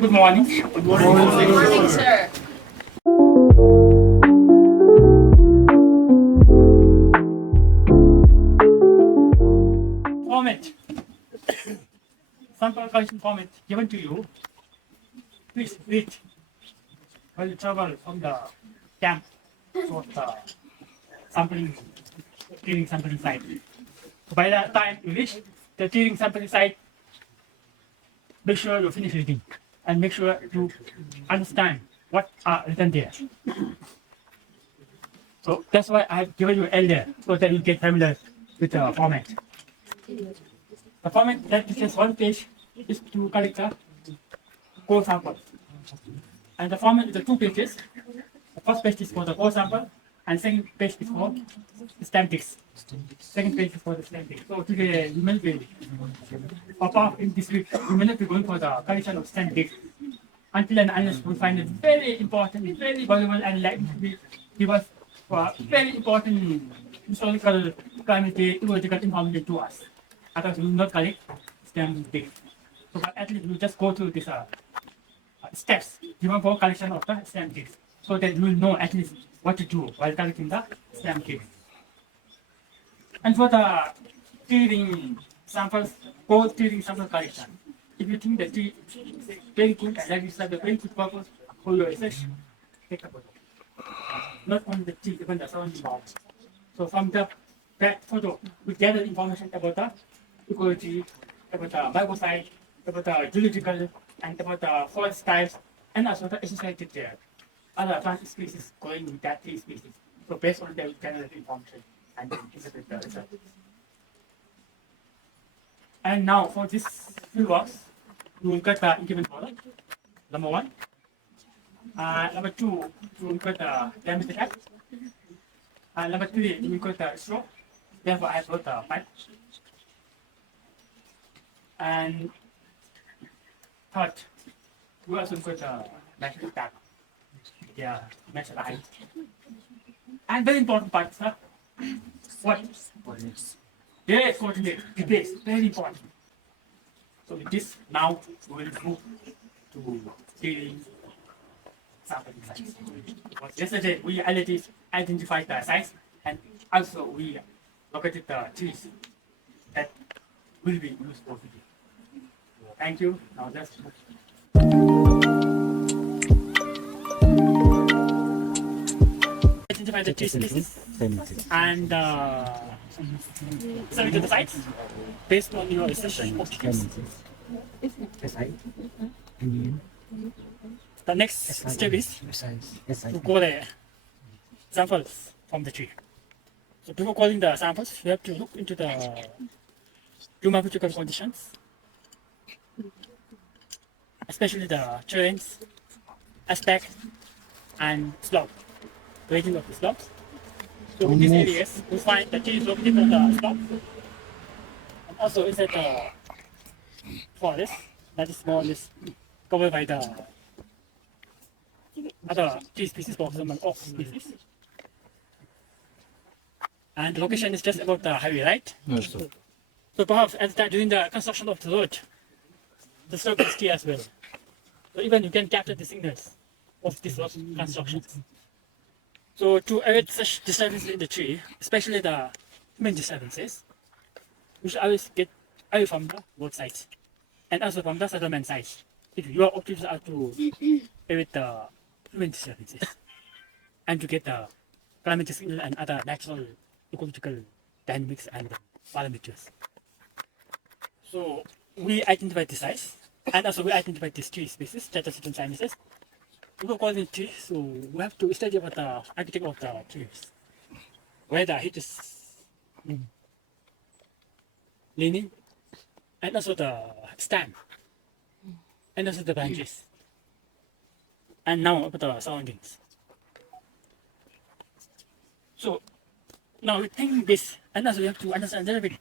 good morning. Good morning. Good morning, sir. Format. Sample collection format given to you. Please read while you travel from the camp to the tearing sampling site. So by the time you reach the tearing sampling site, make sure you finish reading and make sure you understand what are written there. So that's why I have given you earlier so that you get familiar with the format. The format that teaches one page is to collect the core sample. And the format is the two pages. The first page is for the core sample and second page is for the stem ticks. Second page is for the stem ticks. So today we will be apart in this week, we will not be going for the collection of stem ticks until and unless we find it very important, very valuable and likely to give us very important historical, climatic, ecological information to us. Otherwise, we will not collect stem ticks. So, but at least we will just go through these steps given for collection of the stem ticks, so that you will know at least what to do while collecting the stem ticks. And for the tearing samples, core tearing sample collection, if you think that tree is very good and that is a very good purpose for your research, take a photo. Not only the tree, even the surrounding bounds. So from that photo, we gather information about the ecology, about the microsite, about the geological, and about the forest types, and also the associated other plant species growing with that tree species. So based on that, we gather the information and interpret the result. And now for this field works, we will get the increment model, number one. Number two, we will get the diameter F. Number three, we will get the stroke. Therefore, I wrote the pipe. And third, we also got the measure depth. Yeah, measure the height. And very important part, sir. What? Yes, coordinate. Debate. Very important. So with this, now we will move to tearing sampling size. Because yesterday we already identified the size and also we located the trees that will be useful for you. Thank you. Now let's move. Identify the tree species and send it to the sites based on your research objectives. The next step is to call the samples from the tree. So before calling the samples, you have to look into the climatological conditions, especially the terrains, aspect, and slope, gradient of the slopes. So in these areas, we find the trees located on the slope, and also inside the forest that is more or less covered by the other tree species, for example, oak species. And the location is just above the highway, right? Yes, sir. So perhaps at the time during the construction of the road, the slope is key as well. So even you can capture the signals of these road constructions. So to avoid such disturbances in the tree, especially the human disturbances, we should always get away from the road sides and also from the settlement sites. If your objectives are to avoid the human disturbances and to get the climatic signal and other natural ecological dynamics and parameters. So we identify the size and also we identify these tree species that are certain sizes. We will call them trees, so we have to study about the architecture of the trees, where the heat is leaning, and also the stem, and also the branches. And now about the surroundings. So now we think this, and also we have to understand a little bit,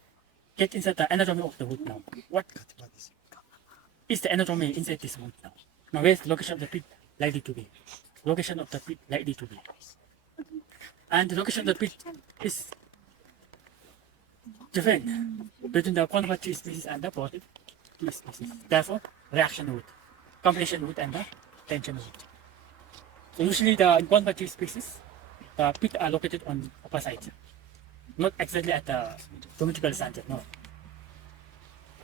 get inside the anatomy of the wood now. What is the anatomy inside this wood now? Now where's the location of the pit likely to be? Location of the pit likely to be. And the location of the pit is different between the conifer tree species and the potted tree species. Therefore, reaction wood. compression root and the tension root. So usually in convergent species, the pit are located on upper side, not exactly at the geometrical Sanchez, no.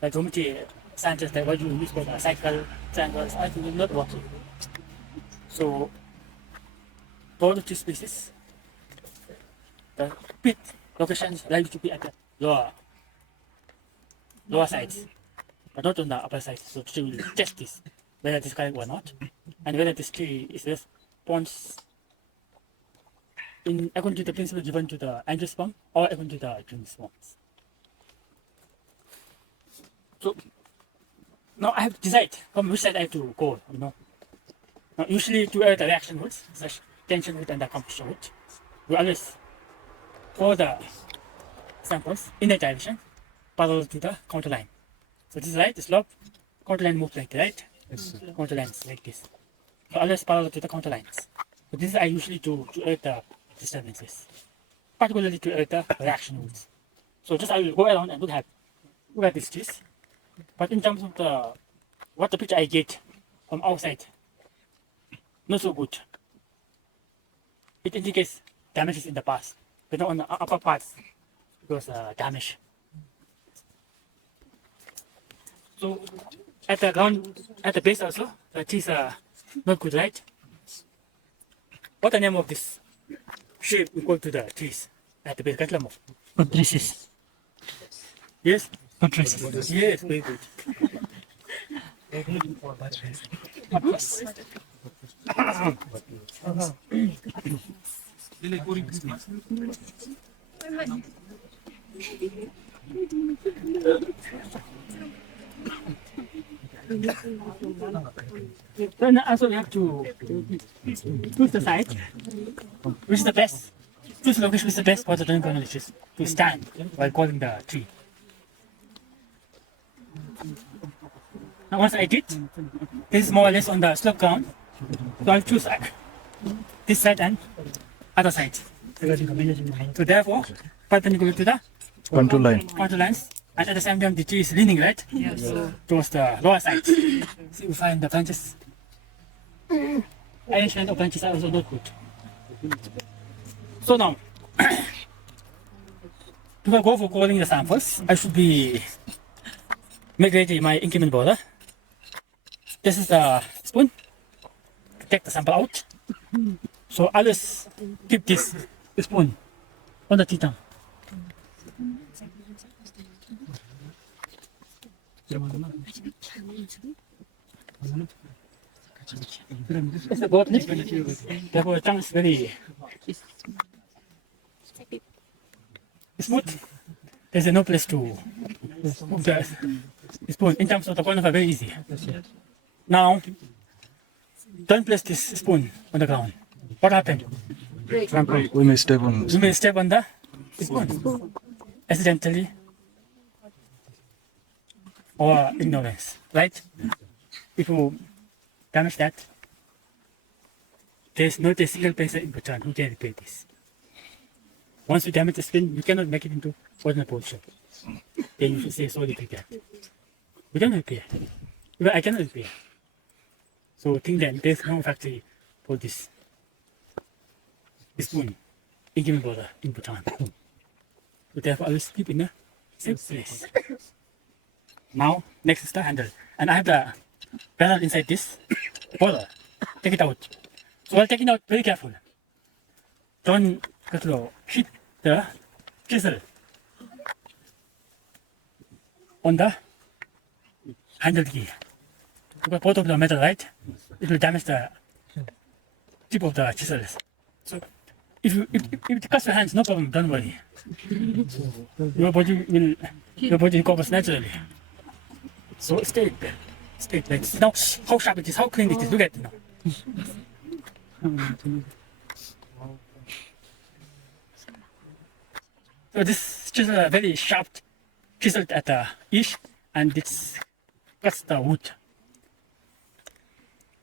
The geometry Sanchez that what you use for the cycle triangles actually not working. So for two species, the pit locations likely to be at the lower sides, but not on the upper side. So she will test this, whether this is correct or not, and whether this tree is response in according to the principle given to the angiosperm or according to the gymnosperms. So now I have to decide from which side I have to go, you know. Now usually to the reaction roots, such tension root and the compression root, we always for the samples in the direction parallel to the counter line. So this is right, the slope, counter line moves like that, right? Yes, counter lines like this. So always parallel to the counter lines. So this is I usually do to erect the disturbances, particularly to erect the reaction roots. So just I will go around and look at these trees. But in terms of the what the picture I get from outside, not so good. It indicates damages in the past, but not on the upper parts because damage. So at the ground, at the base also, the trees are not good, right? What the name of this shape equal to the trees at the base? Portrays. Yes? Portrays. Yes, very good. Then also we have to choose the site, which is the best. Choose the location which is the best for the dendrochronologist to stand while calling the tree. Now once I did, this is more or less on the slope ground. So I'll choose this side and other side. So therefore, perpendicular to the Control line. contour lines, and at the same time the tree is leaning right towards the lower side. So we find the branches. Arrangement of branches are also not good. So now, if I go for calling the samples, I should be make ready my increment border. This is the spoon to take the sample out. So I just keep this spoon on the tea-tongue. It's a boat lip. Therefore, the tongue is very smooth. There's no place to move the spoon. In terms of the corner, very easy. Now, don't place this spoon on the ground. What happened? We may step on. You may step on the spoon accidentally or ignorance, right? If you damage that, there's not a single person in Bhutan who can repair this. Once you damage the spoon, you cannot make it into ordinary position. Then you should say sorry to that. We cannot repair. Even I cannot repair. So think that there's no factory for this spoon in border in Bhutan. So therefore I will keep in a safe place. Now next is the handle. And I have the barrel inside this border. Take it out. So while taking it out, very careful. Don't hit the chisel on the handle key. Because both of the metal, right? It will damage the tip of the chisels. So if it cuts your hands, no problem, don't worry. Your body recovers naturally. So stay there. Stay like this. Now how sharp it is, how clean it is, look at it now. So this chisel is very sharp chisel at the edge, and this cuts the wood.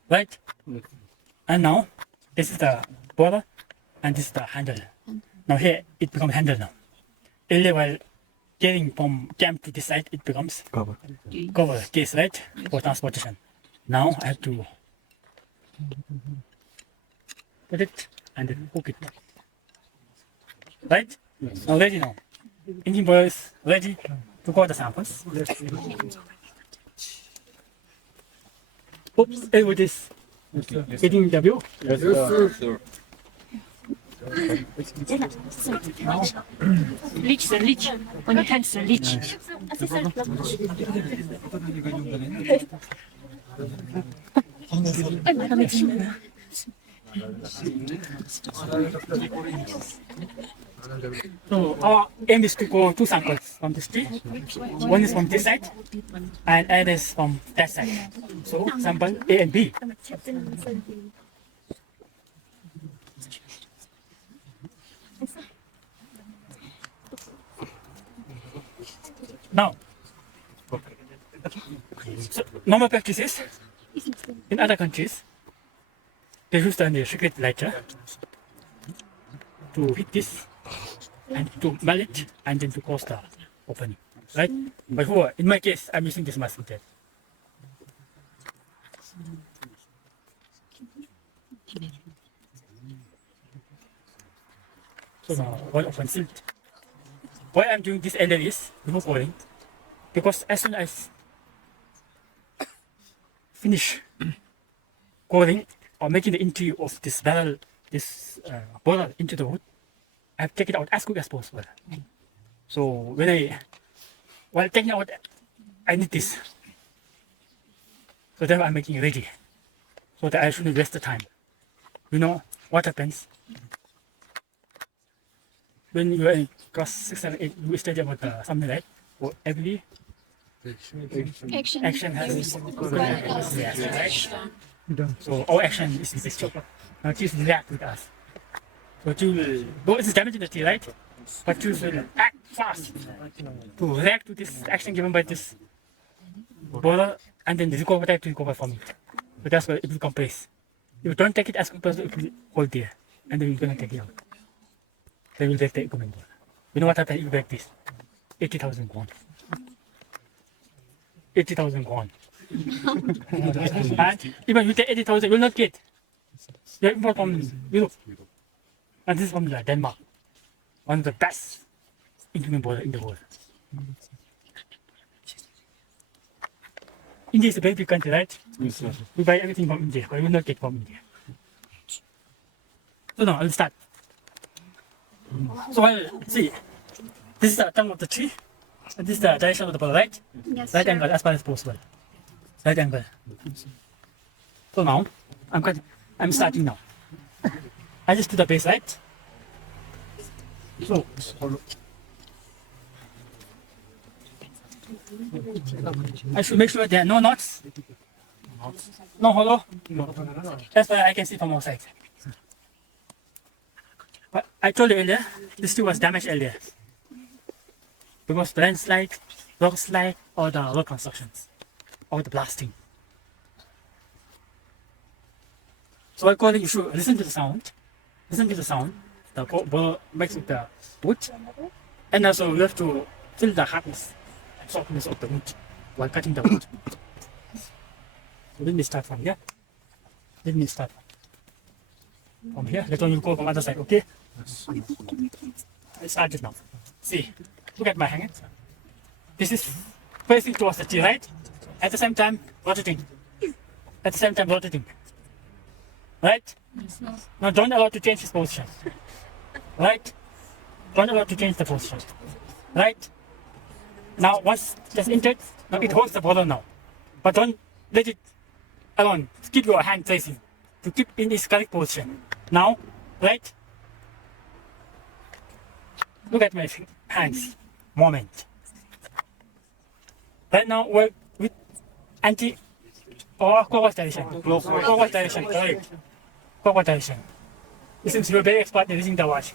Right? And now this is the border and this is the handle. Now here it becomes handle now. Earlier while getting from camp to this side, it becomes Cover. cover case, right? For transportation. Now I have to put it and then hook it. Right? Now ready now. Engine boiler is ready to cut the samples. Oops, everybody's getting the view. Reach the reach. On your hands, the reach. So our aim is to go two samples from this tree. One is from this side and another is from that side. So sample A and B. Now, so normal practices in other countries, they use the secret lighter to hit this and to melt it and then to cause the opening, right? But here, in my case, I'm using this mask instead. So now, one open silt. Why I'm doing this earlier is remove oiling, because as soon as finish coring or making the entry of this barrel, this boiler into the wood, I have to take it out as quick as possible. So while taking out, I need this. So therefore I'm making it ready, so that I shouldn't waste the time. You know what happens when you are in class 6, 7, 8, you study about something like every action has reaction, right? So our action is this job. Now choose react with us. So you though it is damaging the tree, right? But you should act fast to react to this action given by this boiler and then recover type to recover from it. So that's why it will compress. If you don't take it as quick as it will hold there and then you're gonna take it out. They will break the equipment. You know what happens if you break this? 80,000 won. 80,000 won. And even with the 80,000, you will not get. They import from Europe. And this is from Denmark. One of the best instrument boiler in the world. India is a very big country, right? Yes, we buy everything from India, but we will not get from India. So now I will start. So I'll see. This is the tongue of the tree. And this is the direction of the boiler, right? Yes, Right sir. angle as far as possible. Right angle. So now I'm starting now. I just do the base, right? So I should make sure there are no knots, no hollow. That's why I can see from outside. But I told you earlier, this tree was damaged earlier because the landslide, rock slide, or the reconstructions, or the blasting. So according, you should listen to the sound. Listen to the sound. The boiler makes with the wood, and also you have to feel the hardness and softness of the wood while cutting the wood. So let me start from here. Let me start from here. Later on you go from other side. Okay. I started now. See, look at my hand. This is facing towards the tree, right? At the same time, rotating. At the same time, rotating. Right? Now don't allow to change this position. Right? Don't allow to change the position. Right? Now once just entered, now it holds the bottle now. But don't let it alone. Keep your hand facing to keep in its correct position. Now, right? Look at my hands. Moment. Right now work with anti or clockwise direction. Clockwise direction, correct. Clockwise direction. It seems you're very expert in using the watch.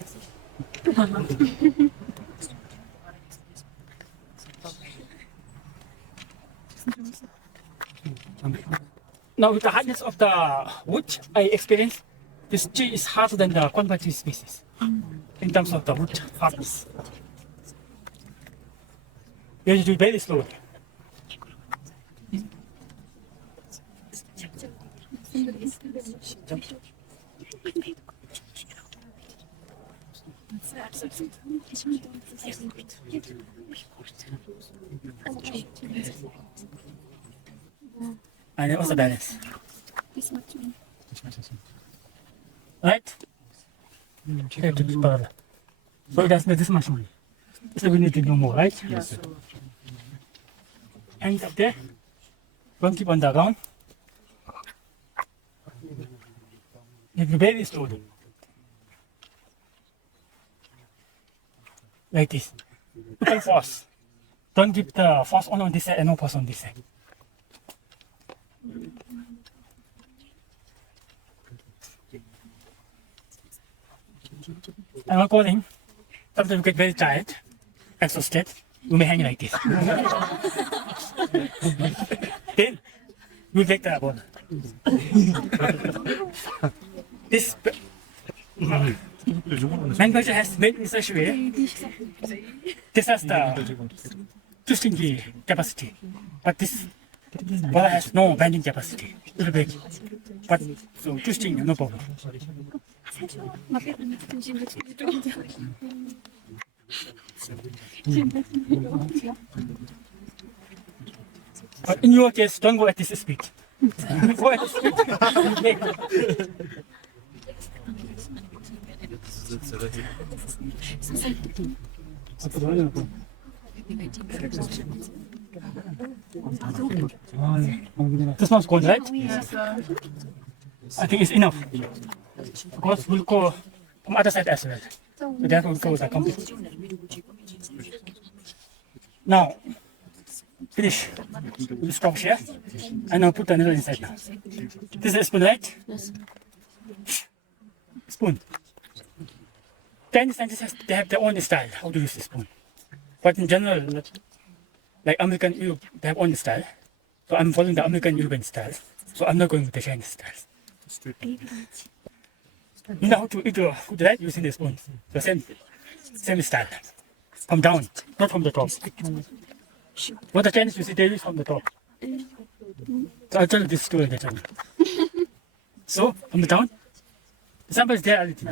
Now with the hardness of the wood, I experienced this tree is harder than the comparative species in terms of the wood hardness. You have to do it very slowly. And also balance. Right? Okay, to be parallel. So it has made this much only. So we need to do more, right? Yes. Hands up there. Don't keep on the ground. It's very slowly. Like this. Total force. Don't give the force on this side and no force on this side. And one cool thing, sometimes you get very tired, exhausted, you may hang like this. Then you take the ball. This manufacturer has made in such a way, this has the twisting the capacity, but this ball has no bending capacity, little bit. But so twisting, no problem. But in your case, don't go at this speed. Go at this speed. This one's good, right? Yes, I think it's enough. Because we'll go from other side as well. So that will go the complete. Now, finish. We'll stop here. And now put another inside now. This is a spoon, right? Yes. Spoon. Chinese scientists, they have their own style how to use the spoon. But in general, like American, Europe, they have own style. So I'm following the American European style. So I'm not going with the Chinese style. You know how to eat your food, right? Using the spoon. The same style. From down, not from the top. What the Chinese use, they use from the top. So I'll tell you this story later. So, from the down, the sample is there already.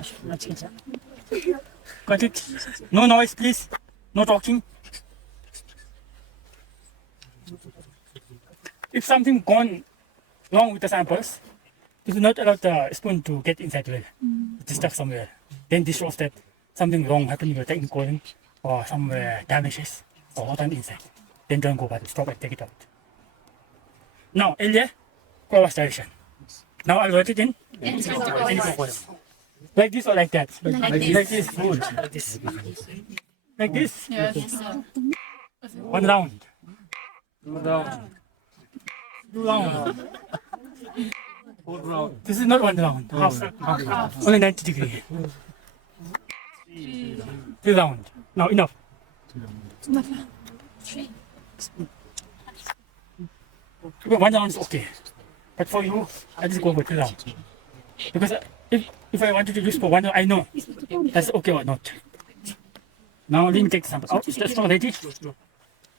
Got it? No noise, please. No talking. If something gone wrong with the samples, you do not allow the spoon to get inside the well. It's stuck somewhere. Then this shows that something wrong happened with the technical or somewhere damages or what inside. Then don't go but stop and take it out. Now, earlier, cross direction. Now I'll write it in. Like this or like that? Like this. Good. Like this? Yes. One round. Two round. This is not one round. Half. Only 90 degrees. Three round. Now enough. One round is okay. But for you, I just go for 3 rounds. Because if I wanted to use for 1 round, I know that's okay or not. Now let me take the sample. Oh, is the straw ready?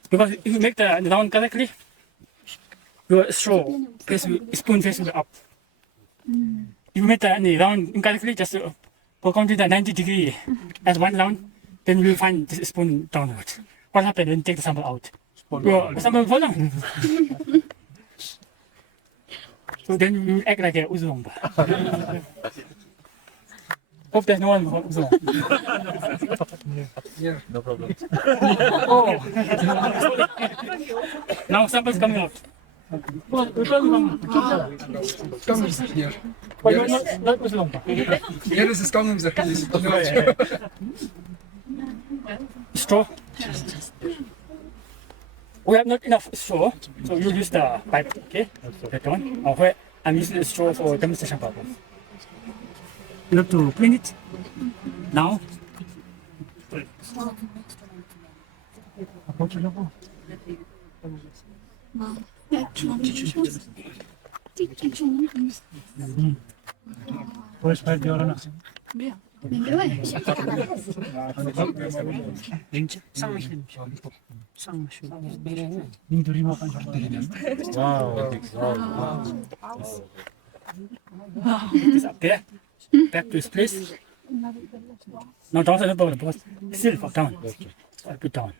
Because if you make the round correctly, your straw spoon facing up. If you make the round incorrectly, just for counting the 90 degrees as 1 round, then you will find this spoon downwards. What happened when you take the sample out? Your sample fall down. So then you act like a uzong. Hope there's no one who uzong. Yeah, no problem. Oh. Now sample's coming out. Tongue is here. But you're not uzong. Here is his tongue. Straw. We have not enough straw, so you use the pipe, okay? That one. Where I'm using the straw for demonstration purpose. You have to clean it. Now. It's up there. Back to its place. Now down no problem because still for down. So I put down.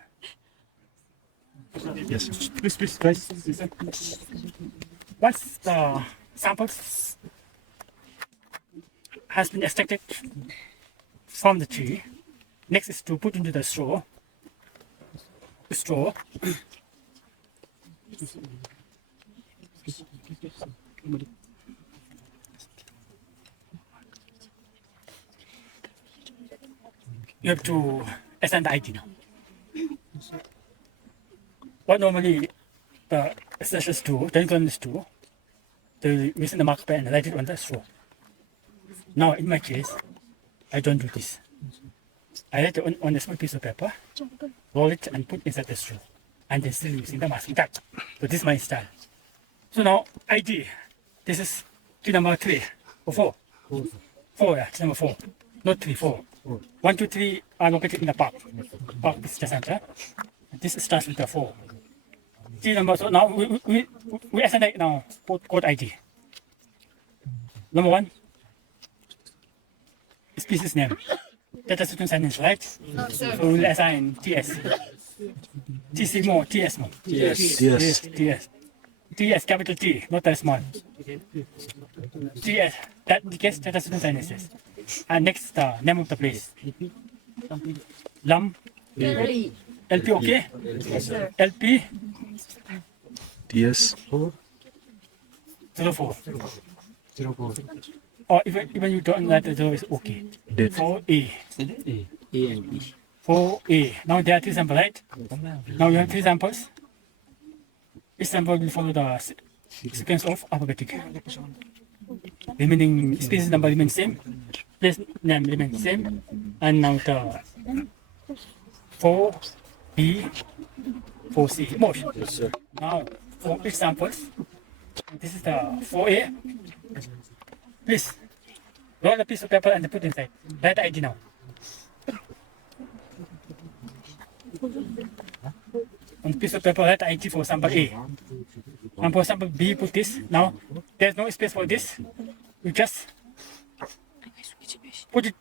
Yes. Please. Once the samples has been extracted from the tree, next is to put into the straw. You have to assign the ID now. What normally the researchers do, the economists do, they use the marker pen and write it on the straw. Now in my case, I don't do this. I write it on a small piece of paper, roll it and put inside the straw, and then still using the masking tape. So this is my style. So now ID, this is tree number 3 or 4. 4, yeah, tree number 4, not 3, 4. 1, 2, 3 are located in the park. Park is the center. This starts with the 4. Tree number, so now we assign it now code ID. Number 1, species name. Data sequence sentence, right? So we'll assign TS. TC more, TS more. TS. TS, capital T, not that small. TS, that indicates data sequence analysis. And next, the name of the place. LUM. LP, okay? LP. DS. 04. Or even you don't write the 0 is okay. 4A. 4A. Now there are 3 samples, right? Now you have 3 samples. Each sample will follow the sequence of alphabetic. Remaining species number remains same. Place name remains same. And now the 4B, 4C. Mosh. Now for each samples, this is the 4A. Please roll a piece of paper and put inside. Write the ID now. On the piece of paper, write ID for sample A. And for sample B, put this. Now there's no space for this. You just put it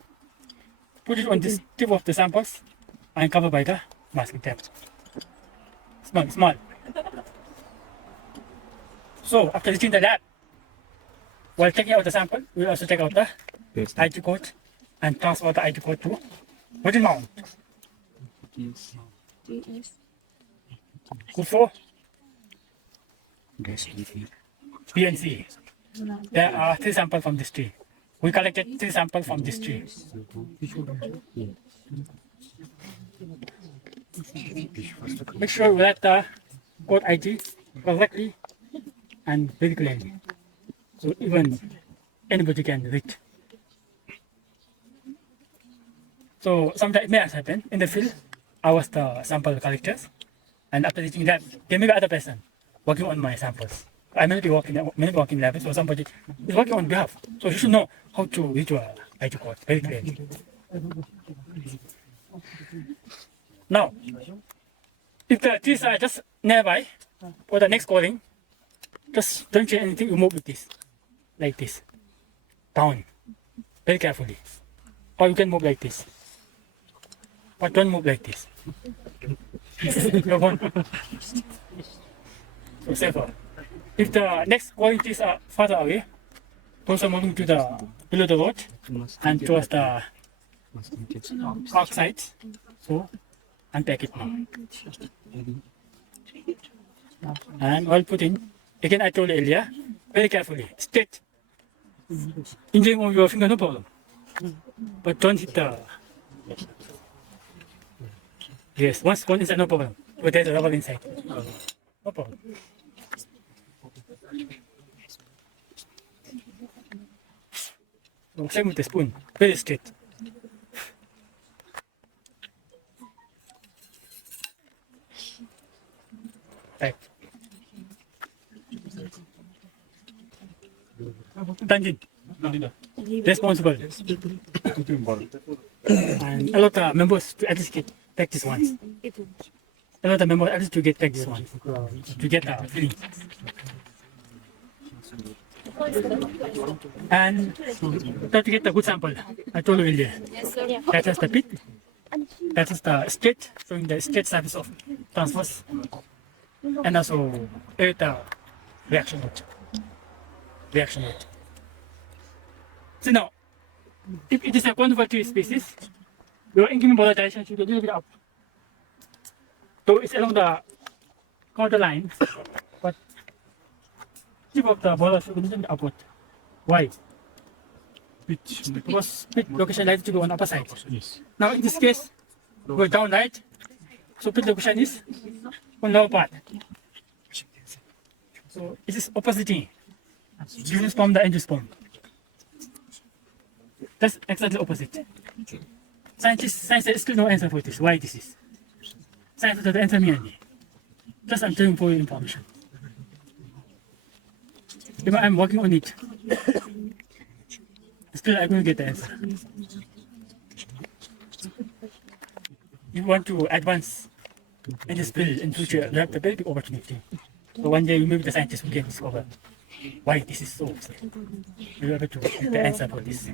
on this tip of the samples and cover by the masking tape. Small. So after reaching the lab, while taking out the sample, we will also take out the ID code and transfer the ID code to module mount. Good for B and C. There are 3 samples from this tree. We collected 3 samples from this tree. Make sure you write the code ID correctly and very clearly, so even anybody can read. So sometimes it may have happened in the field. I was the sample collectors, and after teaching that, there may be other person working on my samples. I may be working lab, so somebody is working on behalf. So you should know how to read your ID code very clearly. Now, if the trees are just nearby for the next calling, just don't change anything. You move with this, like this, down, very carefully. Or you can move like this, but don't move like this. So safer. If the next calling trees are further away, those are moving to the below the road and towards the park side. So unpack it now. And while putting, again I told you earlier, very carefully, straight. Injuring of your finger, no problem. But don't hit the... Yes, once gone inside, no problem. But there's a rubber inside. No problem. So same with the spoon, very straight. Right. Tanjin, responsible. And a lot of members to at least get practice once. A lot of members at least to get practice once. To get the feeling. And try to get a good sample. I told you earlier. That is the pit. That is the state, showing the state surface of transverse. And also the reaction rate. Reaction rate. So now, if it is a convertive species, your incoming polarization should be a little bit up. So it's along the counter line, but tip of the boiler should be a little bit upward. Why? Because pit location lies to be on upper side. Yes. Now in this case, go down right, so pit location is on lower part. So it is opposite. Difference from the angiosperm. That's exactly opposite. Science has still no answer for this. Why this is? Science doesn't answer me any. Just I'm telling for your information. Even I'm working on it. Still I'm going to get the answer. If you want to advance in this field in future, you have a very big opportunity. So one day maybe the scientists will get discover why this is so. You have to get the answer for this.